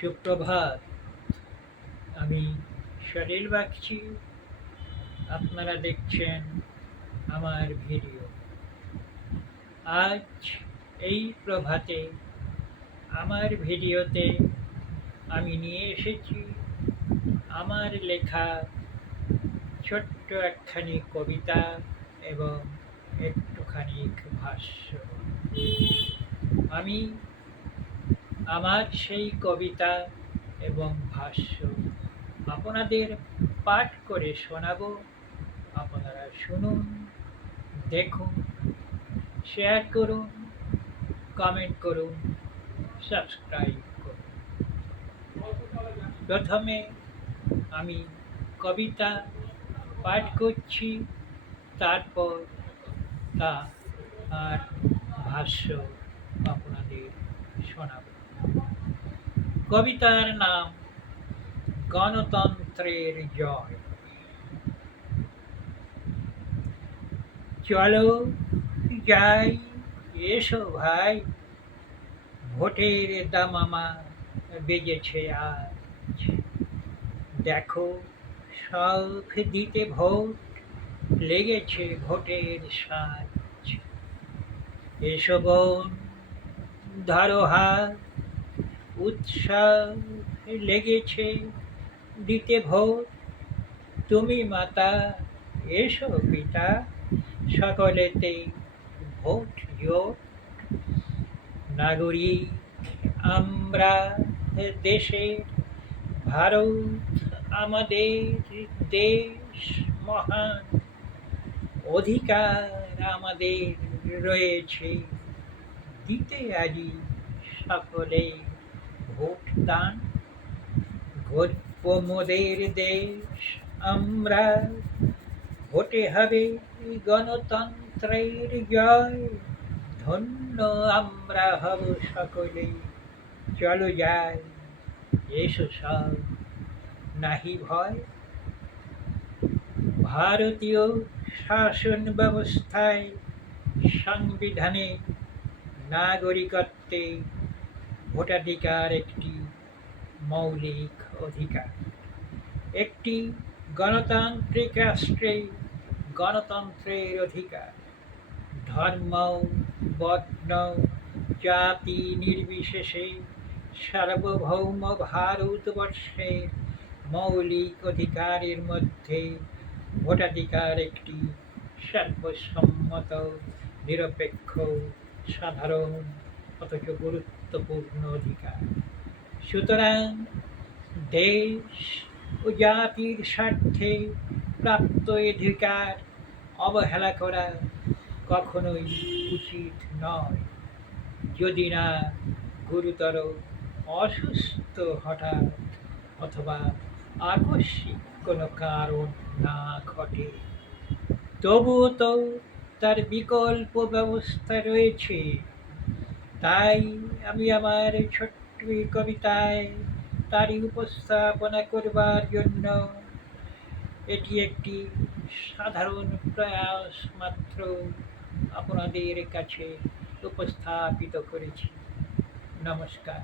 সুপ্রভাত। আমি সলিল বাগচি। আপনারা দেখছেন আমার ভিডিও। আজ এই প্রভাতে আমার ভিডিওতে আমি নিয়ে এসেছি আমার লেখা ছোট্ট একখানি কবিতা এবং একটুখানি ভাষ্য। আমি আমার সেই কবিতা এবং ভাষ্য আপনাদের পাঠ করে শোনাবো। আপনারা শুনুন, দেখুন, শেয়ার করুন, কমেন্ট করুন, সাবস্ক্রাইব করুন। প্রথমে আমি কবিতা পাঠ করছি, তারপর তা আর ভাষ্য আপনাদের শোনাব। কবিতার নাম গণতন্ত্রের জয়। চলো যাই, এসো ভাই, ভোটের দামামা বেজেছে আজ। দেখো সব দিতে ভোট, লেগেছে ভোটের সাজ। এসো বোন, ধরো হাত, উৎসব লেগেছে দিতে ভোট। তুমি মাতা, এসো পিতা, সকলেতে ভোট জোট। নাগরিক আমরা দেশের, ভারত আমাদের দেশ মহান। অধিকার আমাদের রয়েছে, দিতে আজি সকলে ভোট দান। গর্ব মোদের দেশ আমরা, ভোটে হবে গণতন্ত্রের জয়। ধন্য আমরা হব সকলে, চলো যাই, এসো সব, নাহি ভয়। ভারতীয় শাসন ব্যবস্থায়, সংবিধানে, নাগরিকত্বে ভোটাধিকার একটি মৌলিক অধিকার। একটি গণতান্ত্রিক রাষ্ট্রে গণতন্ত্রের অধিকার ধর্ম, বর্ণ, জাতি নির্বিশেষে সার্বভৌম ভারতবর্ষের মৌলিক অধিকারের মধ্যে ভোটাধিকার একটি সর্বসম্মত, নিরপেক্ষ, সাধারণ অথচ গুরুত্বপূর্ণ অধিকার। সুতরাং দেশ ও জাতির স্বার্থে প্রাপ্ত অধিকার অবহেলা করা কখনোই উচিত নয়, যদি না গুরুতর অসুস্থ হঠাৎ অথবা আকস্মিক কোনো কারণ না ঘটে। তবুও তো তার বিকল্প ব্যবস্থা রয়েছে। তাই আমি আমার ছোট্ট কবিতায় তারই উপস্থাপনা করবার জন্য এটি একটি সাধারণ প্রয়াস মাত্র আপনাদের কাছে উপস্থাপিত করেছি। নমস্কার।